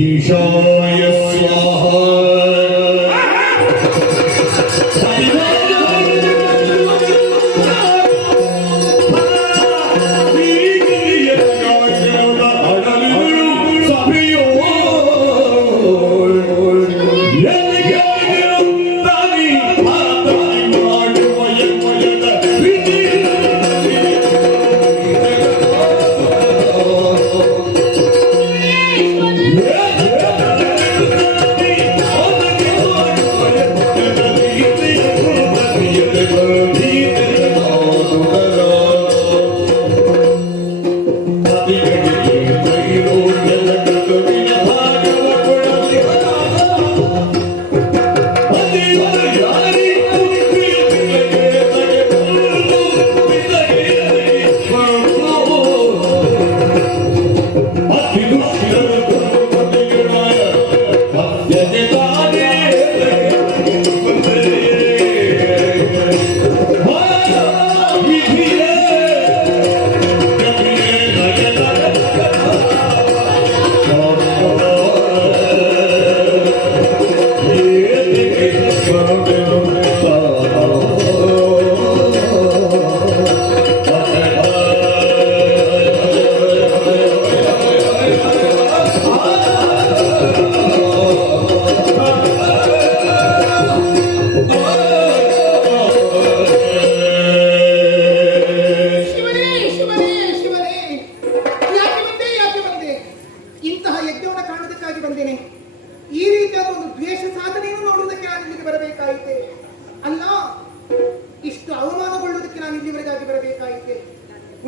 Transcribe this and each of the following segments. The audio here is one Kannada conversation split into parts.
ईशाय स्वाहा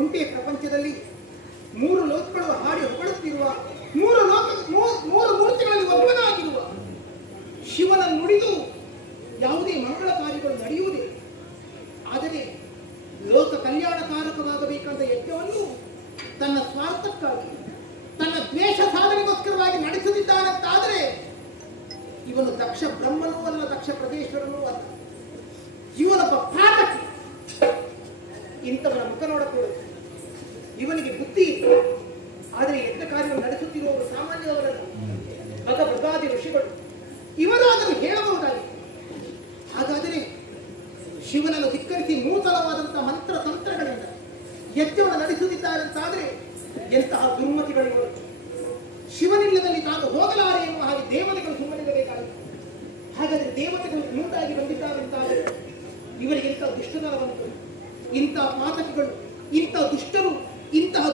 ಉಂಟೆ ಪ್ರಪಂಚದಲ್ಲಿ ಮೂರು ಲೋಕಗಳು ಹಾಡಿ ಹೊಗಳುತ್ತಿರುವ ಮೂರು ಮೂರ್ತಿಗಳಲ್ಲಿ ಒಬ್ಬನಾಗಿರುವ ಶಿವನ ನುಡಿದು ಯಾವುದೇ ಮಂಗಳ ಕಾರ್ಯಗಳು ನಡೆಯುವುದೇ. ಆದರೆ ಲೋಕ ಕಲ್ಯಾಣಕಾರಕವಾಗಬೇಕಾದ ಯಜ್ಞವನ್ನು ತನ್ನ ಸ್ವಾರ್ಥಕ್ಕಾಗಿ ತನ್ನ ದ್ವೇಷ ಸಾಧನೆಗೋಸ್ಕರವಾಗಿ ನಡೆಸುತ್ತಿದ್ದಾನಂತಾದರೆ ಇವನು ದಕ್ಷ ಬ್ರಹ್ಮನೂ ಅಲ್ಲ, ದಕ್ಷ ಪ್ರದೇಶ್ವರನೂ ಅಲ್ಲ, ಇವನೊಬ್ಬ ಪಾತಕಿ. ಇಂಥವನ ಮುಖ ನೋಡಕೂಡದು. ಇವನಿಗೆ ಬುದ್ಧಿ ಇದೆ, ಆದರೆ ಯಜ್ಞ ಕಾರ್ಯವನ್ನು ನಡೆಸುತ್ತಿರುವವರು ಸಾಮಾನ್ಯದವರಲ್ಲ, ಭಗವದ್ಗಾದಿ ಋಷಿಗಳು. ಇವರು ಅದನ್ನು ಹೇಳಬಹುದಾಗಿದೆ. ಹಾಗಾದರೆ ಶಿವನನ್ನು ಧಿಕ್ಕರಿಸಿ ನೂತನವಾದಂತಹ ಮಂತ್ರ ತಂತ್ರಗಳಿಂದ ಯಜ್ಞವನ್ನು ನಡೆಸುತ್ತಿದ್ದಾರಂತಾದರೆ ಎಂತಹ ದುರ್ಮತಿಗಳಿವರು. ಶಿವನಿಲ್ಲದಲ್ಲಿ ತಾನು ಹೋಗಲಾರೆ ಎನ್ನುವ ಹಾಗೆ ದೇವತೆಗಳು ಸುಮ್ಮನಿರಬೇಕಾಗಿತ್ತು. ಹಾಗಾದರೆ ದೇವತೆಗಳು ಮುಂದಾಗಿ ಬಂದಿದ್ದಾರಂತಾದರೆ ಇವರಿಗೆ ಇಂಥ ದುಷ್ಟತನ ಬಂತು. ಇಂಥ ಪಾತಕಿಗಳು, ಇಂಥ ದುಷ್ಟರು